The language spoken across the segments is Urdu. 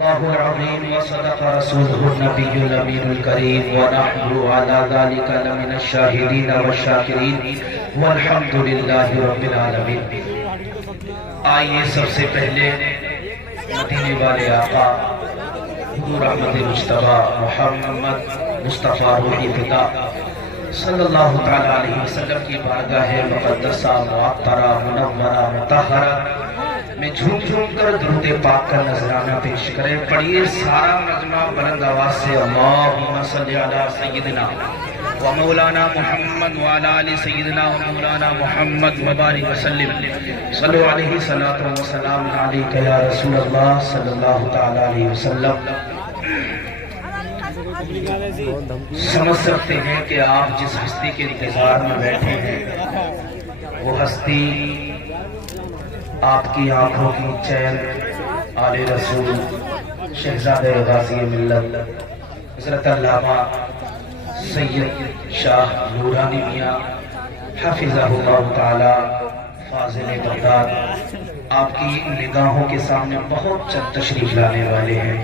الله العظيم وصدق رسوله النبي الأمين الكريم ونحن على ذلك لمن الشاهدين والشاكرين والحمد لله رب العالمين۔ آئیے سب سے پہلے مدینے والے آقا حضور احمد مجتبی محمد مصطفیٰ روحی فدا صلی اللہ تعالیٰ علیہ وسلم کی بارگاہ مقدسہ معطرہ منورہ مطہرہ میں جھوم جھوم کر درود پاک کا نذرانہ پیش کریں۔ پڑھیے سارا مجمع بلند آواز سے اللہم صلی علی سیدنا و مولانا محمد وعلی آل سیدنا و مولانا محمد مبارک وسلم۔ صلو علیہ صلاۃ و سلام علیک یا رسول اللہ صلی اللہ تعالیٰ علیہ وسلم۔ سمجھ سکتے ہیں کہ آپ جس ہستی کے انتظار میں بیٹھے ہیں وہ ہستی آپ کی آنکھوں کی چین آل رسول شہزادہ غازی ملت حضرت علامہ سید شاہ نورانی میاں حفظہ اللہ تعالی فاضل بغداد آپ کی نگاہوں کے سامنے بہت چند تشریف لانے والے ہیں۔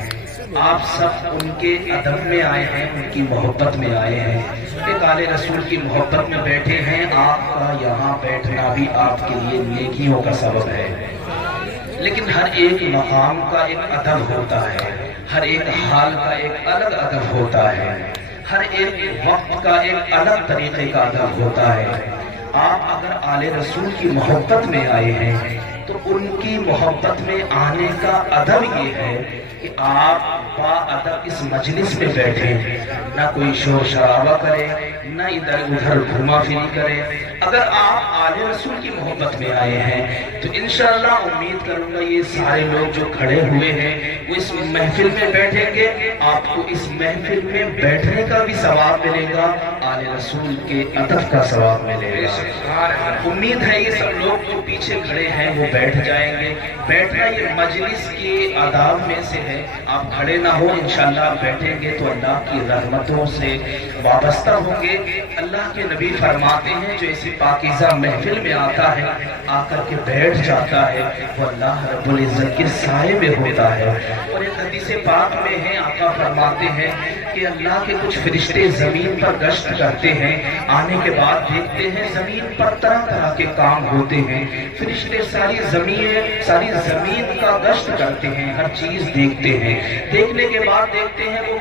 آپ سب ان کے ادب میں آئے ہیں، ان کی محبت میں آئے ہیں، ایک آل رسول کی محبت میں بیٹھے ہیں۔ آپ کا یہاں بیٹھنا بھی آپ کے لیے نیکیوں کا سبب ہے، لیکن ہر ایک مقام کا ایک ادب ہوتا ہے، ہر ایک حال کا ایک الگ ادب ہوتا ہے، ہر ایک وقت کا ایک الگ طریقے کا ادب ہوتا ہے۔ آپ اگر آل رسول کی محبت میں آئے ہیں تو ان کی محبت میں آنے کا ادب یہ ہے کہ آپ با ادب اس مجلس میں بیٹھے، نہ کوئی شور شرابہ کرے، نہ ادھر ادھر گھوما پھری کرے۔ اگر آپ آل رسول کی محبت میں آئے ہیں تو انشاءاللہ امید کروں گا یہ سارے لوگ جو کھڑے ہوئے ہیں وہ اس محفل میں بیٹھیں گے، آپ کو اس محفل میں بیٹھنے کا بھی ثواب ملے گا، آل رسول کے ادب کا ثواب ملے گا۔ امید ہے یہ سب لوگ جو پیچھے کھڑے ہیں وہ بیٹھ جائیں گے۔ بیٹھنا یہ مجلس کے آداب میں سے ہے، آپ کھڑے نہ ہو، انشاءاللہ بیٹھیں گے تو اللہ کی رحمتوں سے وابستہ ہوں گے۔ اللہ کے نبی فرماتے ہیں جو اسی پاکیزہ محفل میں آتا ہے، آ کر کے بیٹھ جاتا ہے، وہ اللہ رب العزت کے سائے میں ہوتا ہے۔ اور ایک حدیث پاک میں ہے، آقا فرماتے ہیں کہ اللہ کے کچھ فرشتے زمین پر گشت کرتے ہیں، آنے کے بعد دیکھتے ہیں زمین پر طرح طرح کے کام ہوتے ہیں۔ فرشتے ساری زمین کا گشت کرتے ہیں، ہر چیز دیکھتے ہیں۔ دیکھنے کے بعد دیکھتے ہیں وہ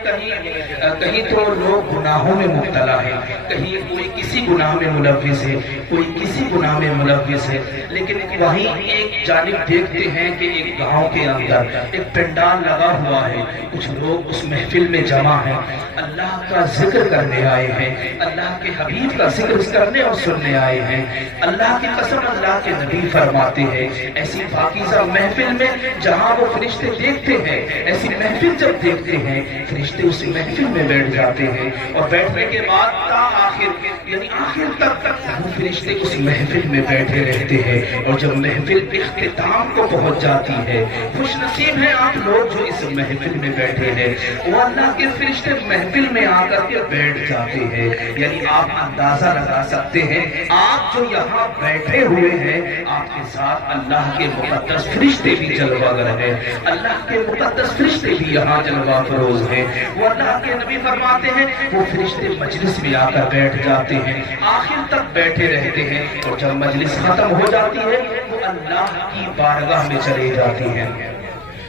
کہیں تو لوگ گناہوں میں مبتلا ہے، کہیں کوئی کسی گناہ میں ملوث ہے، کوئی کسی گناہ میں ملوث ہے، لیکن وہیں ایک جانب دیکھتے ہیں کہ ایک گاؤں کے اندر ایک پنڈال لگا ہوا ہے، کچھ لوگ اس محفل میں جمع ہیں، اللہ کا ذکر کرنے آئے ہیں، اللہ کے حبیب کا ذکر کرنے اور سننے آئے ہیں۔ اللہ کی قسم اللہ کے نبی فرماتے ہیں ایسی پاکیزہ محفل میں جہاں وہ فرشتے دیکھتے ہیں، ایسی محفل جب دیکھتے ہیں فرشتے اس محفل میں بیٹھ جاتے ہیں، اور بیٹھنے کے بعد تا آخر یعنی آخر تک وہ فرشتے اس محفل میں بیٹھے رہتے ہیں۔ اور جب محفل اختتام کو پہنچ جاتی ہے، خوش نصیب ہیں آپ لوگ جو اس محفل میں بیٹھے ہیں، وہ اللہ کے فرشتے محفل میں آ کر کے بیٹھ جاتے ہیں۔ یعنی آپ اندازہ لگا سکتے ہیں آپ جو یہاں بیٹھے ہوئے ہیں، آپ کے ساتھ اللہ کے مقدس فرشتے بھی جلوہ گر ہیں، اللہ کے مقدس فرشتے بھی یہاں جلوہ فروز ہیں۔ وہ اللہ کے نبی فرماتے ہیں وہ فرشتے مجلس میں آ کر بیٹھ جاتے ہیں، آخر تک بیٹھے رہتے ہیں، اور جب مجلس ختم ہو جاتی ہے وہ اللہ کی بارگاہ میں چلے جاتی ہیں۔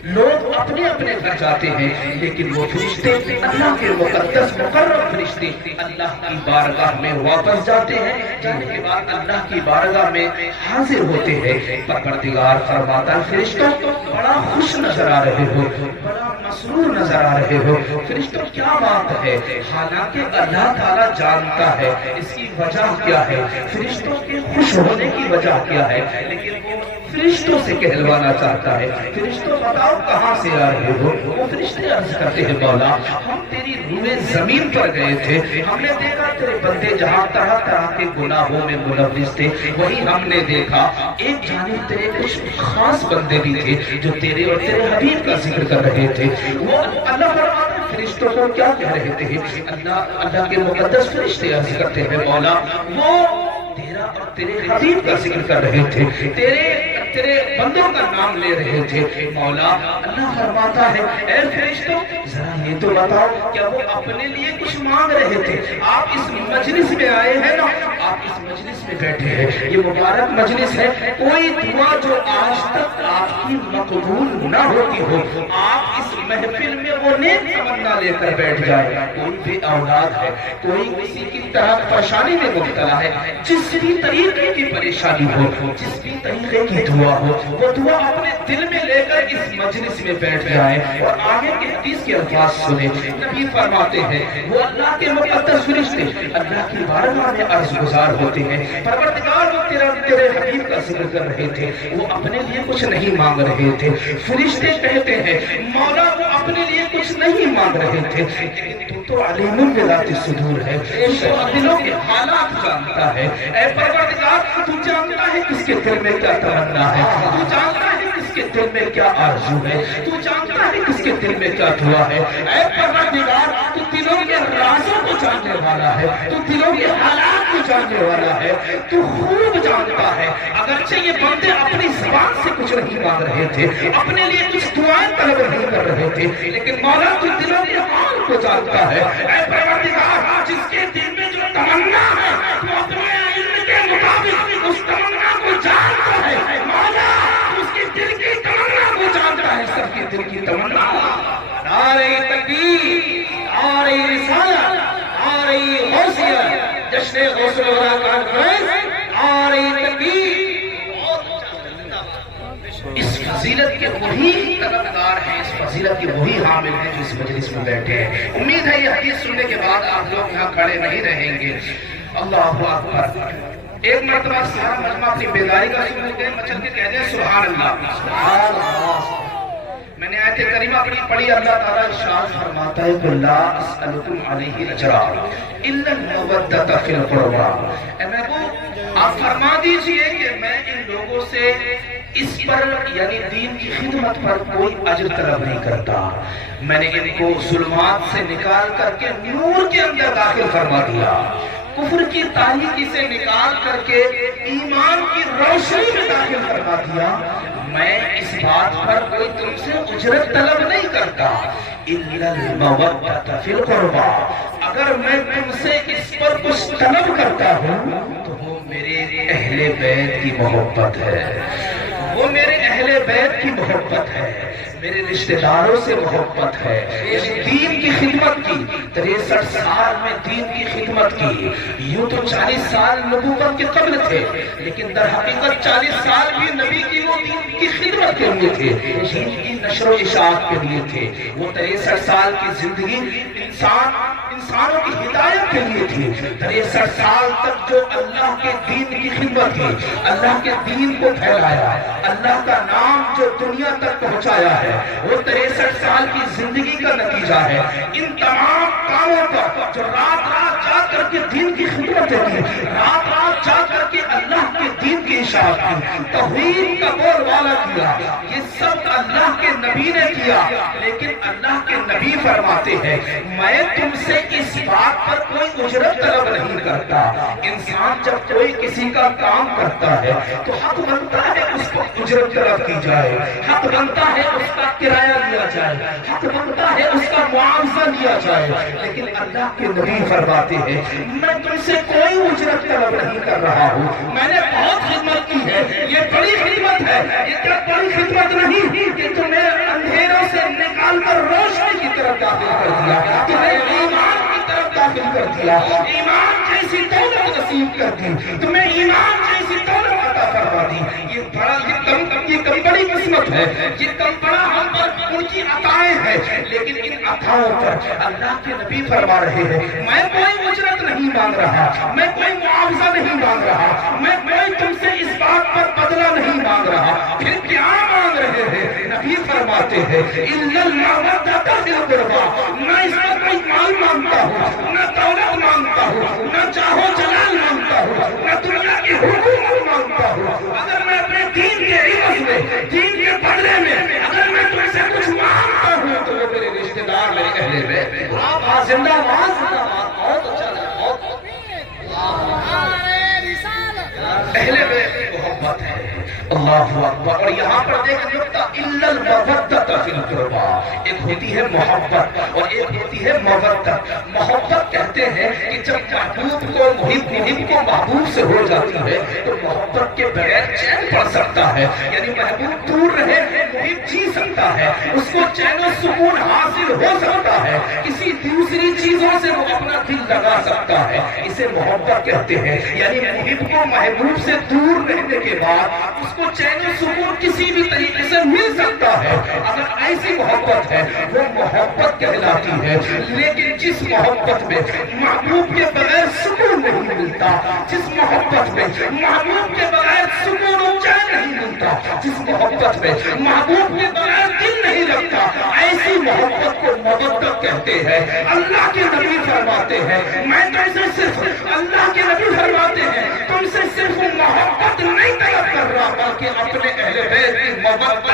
لوگ اپنے اپنے گھر جاتے ہیں، لیکن وہ فرشتے اللہ کے مقدس مقرب فرشتے اللہ کی بارگاہ میں واپس جاتے ہیں۔ جانے کے بعد اللہ کی بارگاہ میں حاضر ہوتے ہیں۔ پروردگار فرماتا ہے فرشتوں بڑا خوش نظر آ رہے ہو، بڑا مسرور نظر آ رہے ہو، فرشتوں کیا بات ہے؟ حالانکہ اللہ تعالیٰ جانتا ہے اس کی وجہ کیا ہے، فرشتوں کے خوش ہونے کی وجہ کیا ہے، لیکن وہ فرشتوں سے کہلوانا چاہتا ہے فرشتوں بتاؤ کہاں سے آ رہے ہو؟ وہ فرشتے عرض کرتے ہیں مولا ہم تیری روئے زمین پر گئے تھے، ہم نے دیکھا تیرے بندے جہاں طرح طرح کے گناہوں میں ملوث تھے، وہی ہم نے دیکھا ایک جانب تیرے کچھ خاص بندے بھی تھے جو تیرے اور تیرے حبیب کا ذکر کر رہے تھے۔ وہ اللہ فرماتے ہیں فرشتوں کو کیا کہہ رہے تھے؟ اللہ کے مقدس فرشتے عرض کرتے ہیں مولا وہ تیرا اور تیرے حبیب کا ذکر کر رہے تھے، تیرے تیرے بندوں کا نام لے رہے تھے۔ مولا اللہ فرماتا ہے اے فرشتوں ذرا یہ تو بتاؤ کیا وہ اپنے لیے کچھ مانگ رہے تھے؟ آپ اس مجلس میں آئے ہیں نا، آپ اس مجلس میں بیٹھے ہیں، یہ مبارک مجلس ہے، کوئی دعا جو آج تک آپ کی مقبول نہ ہوتی ہو آپ اس محفل میں وہ نیک تمنا لے کر بیٹھ جائے۔ کوئی بھی اولاد ہے، کوئی کسی کی طرح پریشانی میں مبتلا ہے، جس بھی طریقے کی پریشانی ہو، جس بھی طریقے کی دعا ہو، وہ دعا اپنے دل میں لے کر اس مجلس میں بیٹھ جائے اور آگے کے حدیث کے الفاظ سنے۔ نبی فرماتے ہیں وہ اللہ کے مقدس فرشتے اللہ کی بارگاہ میں عرض گزار ہوتے ہیں، پروردگار وہ تیرے حبیب کا ذکر کر رہے تھے، وہ اپنے لیے کچھ نہیں مانگ رہے تھے۔ فرشتے کہتے ہیں مولا وہ اپنے لیے کچھ نہیں مانگ رہے تھے، لیکن تو علیم بذات الصدور ہے، تو دلوں کے حالات جانتا ہے۔ اے پروردگار تو جانتا ہے کس کے دل میں کیا تمنا ہے، تو جانتا ہے کس کے دل میں کیا آرزو ہے، تو جانتا ہے کس کے دل میں کیا دعا ہے۔ اے پروردگار تو دلوں کے رازوں کو جاننے والا ہے، تو دلوں کے حالات کو جاننے والا ہے، تو خوب جانتا ہے۔ اگرچہ یہ بندے اپنی زبان سے کچھ نہیں مانگ رہے تھے، اپنے لیے کچھ دعائیں طلب نہیں کر رہے تھے، لیکن مولا تو دلوں کے حال کو جانتا ہے۔ اے پروردگار جس کے دل میں جو تمنا ہے وہ اپنے علم کے مطابق اس تمنا کو جانتا ہے۔ مولا اس کے دل کی تمنا کو جانتا ہے، سب کے دل کی تمنا۔ نعرہ تکبیر، نعرہ رسالت، نعرہ غوثیت، جشن غوث الورا کانفرنس، نعرہ تکبیر۔ اس فضیلت کے وہی طلبگار ہیں، اس فضیلت کے وہی حامل ہیں جو اس مجلس میں بیٹھے ہیں۔ امید ہے یہ حدیث سننے کے بعد آپ لوگ یہاں کھڑے نہیں رہیں گے۔ اللہ اکبر۔ ایک مرتبہ سارا مجمع اپنی بیداری کا شکر کریں، مچل کے کہہ دیں سبحان اللہ، سبحان اللہ۔ میں نے آیت کریمہ پڑھی، اللہ تعالیٰ ارشاد فرماتا ہے کہ لا اسألکم علیہ اجرا الا المودۃ فی القربی۔ اے محبوب آپ فرما دیجئے کہ میں ان لوگوں سے اس پر یعنی دین کی خدمت پر کوئی اجر طلب نہیں کرتا، میں نے ان کو ظلمات سے نکال کر کے نور کے اندر داخل فرما دیا، کفر کی تاریکی سے نکال کر کے ایمان کی روشنی میں داخل فرما دیا۔ میں اس بات پر کوئی تم سے اجرت طلب نہیں کرتا، الا المودۃ فی القربی۔ اگر میں تم سے اس پر کچھ طلب کرتا ہوں تو وہ میرے اہل بیت کی محبت ہے، وہ میرے اہل بیت کی محبت ہے، میرے رشتہ داروں سے محبت ہے۔ دین کی خدمت کی 63 سال میں دین کی خدمت کی، یوں تو 40 سال نبوت کے قبل تھے، لیکن در حقیقت 40 سال بھی نبی کی وہ دین کی خدمت کے لیے تھے، دین کی نشر و اشاعت کے لیے تھے۔ وہ 63 سال کی زندگی انسانوں کی ہدایت کے لیے تھی۔ 63 سال تک جو اللہ کے دین کی خدمت کی، اللہ کے دین کو پھیلایا، اللہ کا نام جو دنیا تک پہنچایا ہے، وہ 63 سال کی زندگی کا نتیجہ ہے۔ ان تمام کاموں کا جو رات رات جا کر کے دین کی خدمت کی، رات رات جا کر کے اللہ کے دین کی اشاعت کی، توحید کا بول بالا کیا، یہ سب اللہ کے نبی نے کیا۔ لیکن اللہ کے نبی فرماتے ہیں میں تم سے اس بات پر کوئی اجرت طلب نہیں کرتا۔ انسان جب کوئی کسی کا کام کرتا ہے تو حق بنتا ہے اس کو اجرت طلب کی جائے، حق بنتا ہے اس کا کرایہ لیا جائے، حق بنتا ہے اس کا معاوضہ لیا جائے۔ لیکن اللہ کے نبی فرماتے ہیں میں تم سے کوئی اجرت طلب نہیں کر رہا ہوں، میں نے بہت خدمت کی ہے، یہ بڑی خدمت ہے، یہ کیا بڑی خدمت نہیں کہ تمہیں اندھیروں سے نکال کر روشنی کی طرف داخل کر دیا، تمہیں ایمان کی طرف داخل کر دیا، ایمان جیسی دولت نصیب کر دی، تمہیں ایمان جیسی دولت عطا فرما دی۔ یہ کم بڑی قسمت ہے، یہ کم بڑا ہم پر ان کی عطائیں ہیں، لیکن ان عطاؤں پر اللہ کے نبی فرما رہے ہیں میں کوئی اجرت نہیں مانگ رہا، میں کوئی معاوضہ نہیں مانگ رہا، میں کوئی تم سے اس بات پر بدلہ نہیں مانگ رہا۔ پھر کیا مانگ رہے ہیں؟ نبی فرماتے ہیں اِلَّا الْمَوَدَّةَ فِي الْقُرْبَى، میں اس پر کوئی مال مانگتا ہوں، نہ دولت مانگتا ہوں، نہ چاہو جلال مانگتا ہوں، نہ دنیا کی حکومت مانگتا ہوں۔ اگر میں اپنے دین کے عوض میں، دین کے بدلے میں اگر میں تم سے کچھ مانگتا ہوں تو وہ میرے رشتہ دار میرے اہل بیت ہیں۔ زندہ باد، زندہ باد، بہت اچھا لگا، بہت اہل بیت کی محبت ہے۔ اللہ اکبر. اور یہاں پر دیکھ نقطہ الا المودۃ فی القربى. ایک ہوتی ہے محبت اور ایک ہوتی ہے مودت. محبت کہتے ہیں کہ جب محبوب کو محب کو محبوب سے ہو جاتی ہے تو محبت کے بغیر چین پڑ سکتا ہے. یعنی محبوب دور رہے محب جی سکتا ہے, اس کو چین و سکون حاصل ہو سکتا ہے, کسی دوسری چیزوں سے وہ اپنا دل لگا سکتا ہے. اسے محبت کہتے ہیں. یعنی محب کو محبوب سے دور رہنے کے بعد اس کو چین و سکون کسی بھی طریقے سے مل سکتا ہے. اگر ایسی محبت ہے وہ محبت کہلاتی ہے. لیکن جس محبت میں محبوب کے بغیر سکون نہیں ملتا, جس محبت میں محبوب کے بغیر سکون و چین نہیں ملتا, جس محبت میں محبوب کے بغیر دل نہیں لگتا, ایسی محبت کو مودت کہتے ہیں. اللہ کے نبی فرماتے ہیں, میں تم سے صرف اللہ کے نبی فرماتے ہیں تم سے صرف محبت نہیں طلب کر رہا بلکہ اپنے اہل بیت کی محبت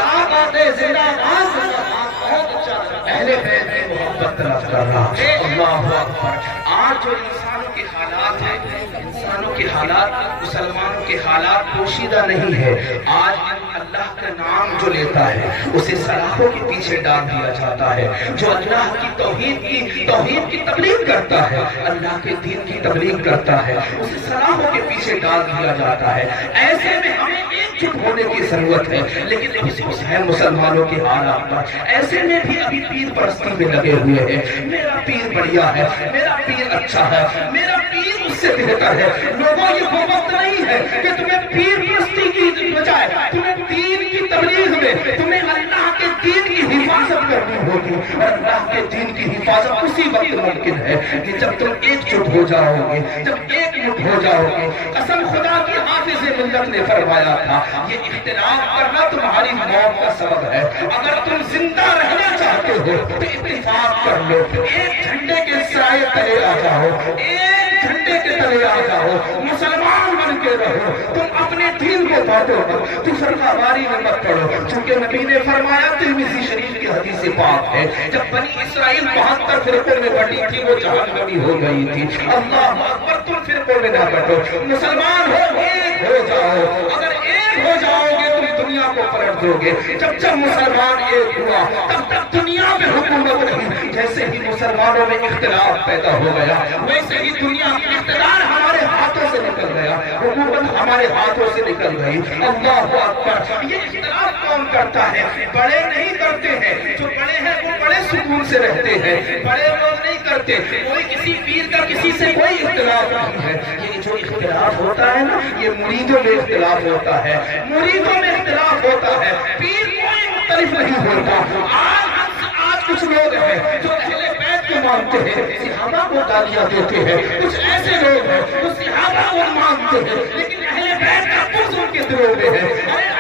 اہل بیت کی محبت طلب کر رہا. اللہ اکبر. آج جو انسانوں کے حالات ہیں, انسانوں کے حالات, مسلمانوں کے حالات پوشیدہ نہیں ہے. آج اللہ کا نام جو لیتا ہے اسے سلاخوں کے پیچھے ڈال دیا جاتا ہے. جو اللہ کی توحید کی تبلیغ کرتا ہے, اللہ کے دین کی تبلیغ کرتا ہے, اسے سلاخوں کے پیچھے ڈال دیا جاتا ہے. ایسے میں ہمیں ایک جٹ ہونے کی ضرورت ہے. لیکن افسوس ہے مسلمانوں کے حالات پر, ایسے میں بھی ابھی پیر پرستی میں لگے ہوئے ہیں. میرا پیر بڑھیا ہے, میرا پیر اچھا ہے, میرا پیر اس سے بہتر ہے. لوگوں یہ وہ وقت نہیں ہے کہ تمہیں پیر پرستی کی بجائے تمہیں دین کی تبلیغ میں تمہیں اللہ کے دین کی حفاظت کرنی ہوگی. اور اللہ کے دین کی حفاظت اسی وقت ممکن ہے کہ جب تم ایک جٹ ہو جاؤ گے, جب ایک مٹ ہو جاؤ گے. قسم خدا کی حافظ ملت نے فرمایا تھا یہ اختلاف کرنا تمہاری موت کا سبب ہے. اگر تم زندہ رہنا چاہتے ہو تو اتفاق کر لو, ایک جھنڈے کے سائے تلے آ جاؤ, ایک جھنڈے کے تلے آ جاؤ, مسلمان بن کے رہو. تم اپنے دین کو بانٹو مت, تم فرقہ واری میں مت پڑھو. چونکہ نبی نے فرمایا, ترمذی شریف کی حدیث پاک ہے, جب بنی اسرائیل 72 فرقوں میں بٹی تھی وہ جہنمی ہو گئی تھی. اللہ اکبر. تم فرقوں میں نہ بٹو, مسلمان ہو, ایک ہو جاؤ. اگر ایک ہو جاؤ گے تم دنیا کو پلٹ دو گے. جب مسلمان ایک ہوا تب تک دنیا میں حکومت نہیں. جیسے ہی مسلمانوں میں اختلاف پیدا ہو گیا ویسے ہی دنیا کی اقتدار ہمارے ہاتھوں سے نکل گیا, حکومت ہمارے ہاتھوں سے نکل گئی. اللہ اکبر. یہ اختلاف کون کرتا ہے؟ بڑے نہیں کرتے ہیں. جو بڑے ہیں وہ بڑے سکون سے رہتے ہیں, بڑے لوگ نہیں کرتے. کوئی کسی پیر کا کسی سے کوئی اختلاف نہیں ہے. یہ جو اختلاف ہوتا ہے نا, یہ مریدوں میں اختلاف ہوتا ہے, مریدوں میں اختلاف ہوتا ہے. پیر کوئی مختلف نہیں ہوتا. آج کچھ لوگ ہیں جو اہل بیت کو مانتے ہیں, صحابہ کو گالیاں دیتے ہیں. کچھ ایسے لوگ ہیں جو صحابہ کو مانتے ہیں لیکن اہل بیت کا بغض ان کے دلوں میں ہے.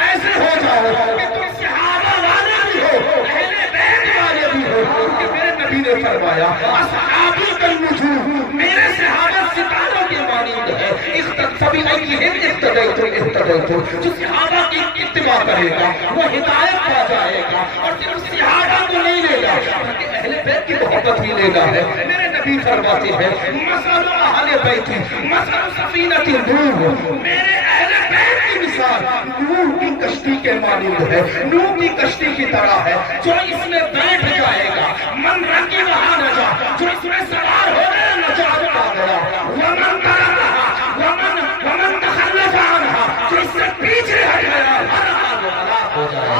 ایسے ہو جاؤ کہ تم صحابہ والے بھی ہو, اہل بیت والے بھی ہو. کیونکہ میرے نبی نے فرمایا, اصحابی کالنجوم, میرے صحابہ ستاروں کے مانند ہے. جو صحابہ کی اتباع کرے گا وہ ہدایت پا جائے گا. اور صرف صحابہ کو نہیں لے گا بلکہ اہل بیت کی محبت بھی لے گا ہے. میرے نبی فرماتے ہیں, مثل اہل بیتی مثل سفینۃ نوح, میرے اہل بیت کی مثال نوح کی کشتی کے مانند ہے, نوح کی کشتی کی طرح ہے. جو اس میں بیٹھ جائے گا من رنگی وہاں نہ جا, جو اس میں سوار ہو گیا نجات پا گیا. ومن ترکہا ومن تخلف عنہا, جو اس سے پیچھے ہٹ گیا ہلاک ہو جائے.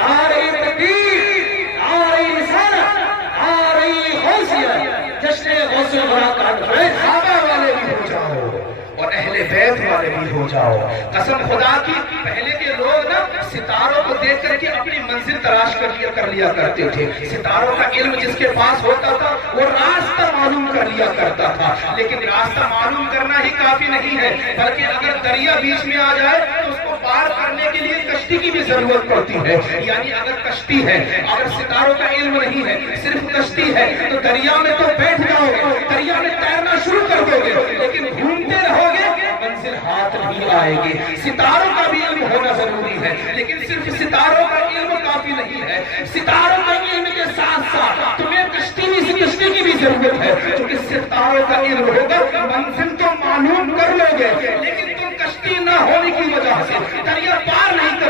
آ رہی تکبیر, آ رہی رسالت, آ رہی غوثیت, جشن غوث الورا کا صحابہ والے بھی ہو جاؤ اور اہل بیت والے بھی ہو جاؤ. قسم خدا کی, پہلے کے لوگ نا ستاروں کو دیکھ کر کے اپنی منزل تلاش کر لیا کرتے تھے. ستاروں کا علم جس کے پاس ہوتا تھا وہ راستہ معلوم کر لیا کرتا تھا. لیکن راستہ معلوم کرنا ہی کافی نہیں ہے, بلکہ اگر دریا بیچ میں آ جائے تو اس کو پار کرنے کے لیے کشتی کی بھی ضرورت پڑتی ہے. یعنی اگر کشتی ہے, اگر ستاروں کا علم نہیں ہے, صرف کشتی ہے, تو دریا میں تو بیٹھ جاؤ گے, دریا میں تیرنا شروع کر دو گے, لیکن گھومتے رہو گے منزل ہاتھ نہیں آئے گی. ستاروں کا بھی علم ہونا ضروری ہے, لیکن صرف ستاروں کا علم کافی نہیں ہے. ستاروں کا علم کے ساتھ ساتھ تمہیں کشتی کی بھی ضرورت ہے. کیونکہ ستاروں کا علم ہوگا منزل تو معلوم کر لو گے, لیکن تم کشتی نہ ہونے کی وجہ سے دریا پار نہیں کر